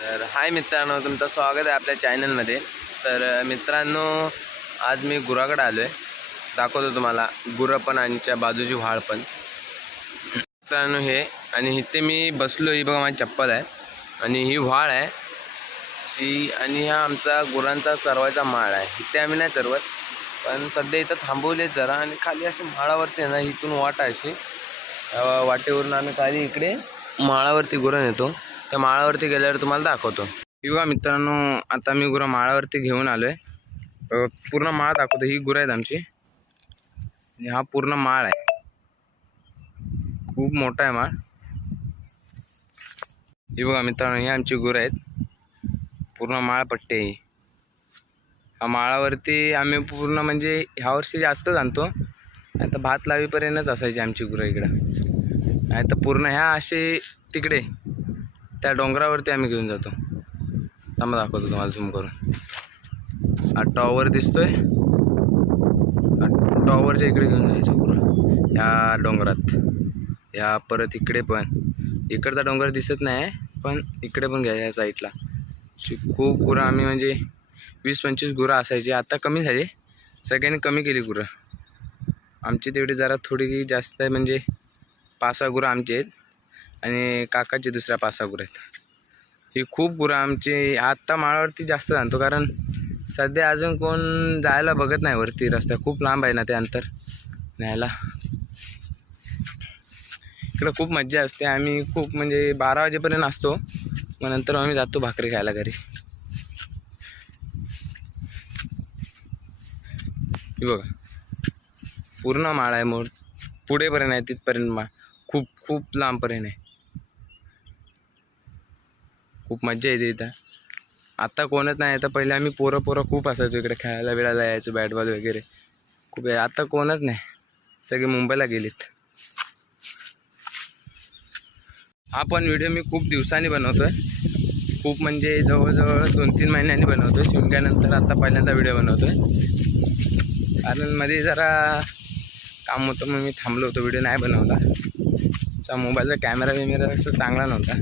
तर हाय मित्रांनो, तुमचं स्वागत आहे आपल्या चॅनलमध्ये। तर मित्रांनो, आज मी गुराकडे आलो आहे। दाखवतो तुम्हाला गुरं पण आणि त्या बाजूची व्हाळ पण। मित्रांनो हे आणि इथे मी बसलो, ही बघा माझी चप्पल आहे आणि ही व्हाळ आहे शी, आणि हा आमचा गुरांचा चरवायचा माळ आहे। इथे आम्ही नाही चरवत, पण सध्या इथं थांबवले जरा, आणि खाली अशी माळावरती आहे ना, इथून वाट आहे अशी, वाटेवरून आम्ही खाली इकडे माळावरती गुरं नेतो। त्या माळावरती गेल्यावर तुम्हाला दाखवतो। बघा मित्रांनो, आता मी गुरं माळावरती घेऊन आलोय। पूर्ण माळ दाखवतो। ही गुरं आहेत आमची आणि हा पूर्ण माळ आहे, खूप मोठा आहे माळ। ही बघा मित्रांनो, ही आमची गुरं आहेत, पूर्ण माळ पट्टी आहे। हा माळावरती आम्ही पूर्ण म्हणजे ह्या वर्षी जास्तच आणतो, आता भात लावीपर्यंतच असायची आमची गुरं इकडं। नाही तर पूर्ण ह्या असे तिकडे त्या डोंगरावरती आम्ही घेऊन जातो। थांबा दाखवतो तुम्हाला झूम करून। हा टॉवर दिसतोय, टॉवरच्या इकडे घेऊन जायचं गुरं, ह्या डोंगरात। ह्या परत इकडे पण, इकडचा डोंगर दिसत नाही पण इकडे पण घ्या, ह्या साईडला खूप गुरं आम्ही म्हणजे 20-25 गुरं असायची, आता कमी झाली, सगळ्यांनी कमी केली गुरं। आमची तेवढी जरा थोडी जास्त आहे, म्हणजे 5-6 गुरं आमची आहेत आणि काकाची दुसऱ्या 5-6 गुरं आहेत। ही खूप गुरं आमची आत्ता माळावरती जास्त जाणतो, कारण सध्या अजून कोण जायला बघत नाही वरती, रस्ता खूप लांब आहे ना ते अंतर न्यायला। इकडं खूप मज्जा असते, आम्ही खूप म्हणजे 12 वाजेपर्यंत असतो, मग नंतर आम्ही जातो भाकरी खायला घरी। हे बघा पूर्ण माळ आहे, मोड पुढेपर्यंत आहे, तिथपर्यंत माळ खूप खूप लांबपर्यंत आहे। खूप मज्जा येते इथं। आता कोणच नाही, आता पहिले आम्ही पोरं खूप असायचो इकडे, खेळायला बिळायला यायचो, बॅट बॉल वगैरे खूप आहे। आता कोणच नाही, सगळे मुंबईला गेलेत। हा पण व्हिडिओ मी खूप दिवसांनी बनवतोय, खूप म्हणजे जवळजवळ 2-3 महिन्यांनी बनवतोय शिमग्यानंतर। आता पहिल्यांदा व्हिडिओ बनवतोय, कारण मध्ये जरा काम होतं, मग मी थांबलो होतो, व्हिडिओ नाही बनवला। चा मोबाईलचा कॅमेरा असं चांगला नव्हता,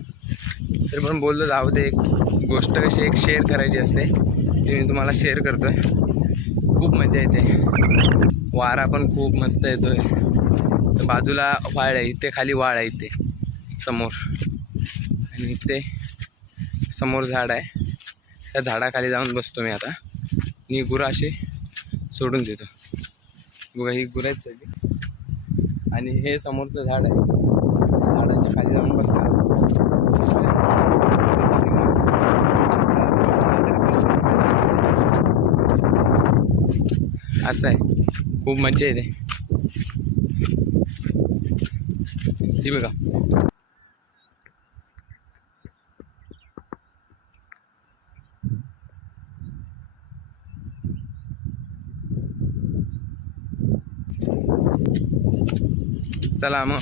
तरी पण बोललो जाऊ दे, एक गोष्ट कशी एक शेअर करायची असते, ती मी तुम्हाला शेअर करतोय। खूप मजा येते, वारा पण खूप मस्त येतोय। तर बाजूला वाळ आहे, इथे खाली वाळ आहे इथे समोर, आणि इथे समोर झाड आहे, त्या झाडाखाली जाऊन बसतो मी आता, ही गुरं अशी सोडून देतो। बघा ही गुरं आहेत सगळी, आणि हे समोरचं झाड आहे, झाडाच्या खाली जाऊन बसणार। असं आहे, खूप मजा येते। ही बघा चला मग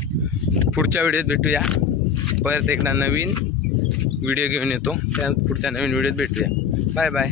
पुढच्या व्हिडिओत भेटूया, परत एकदा नवीन व्हिडिओ घेऊन येतो, त्या पुढच्या नवीन व्हिडिओत भेटूया। Bye bye.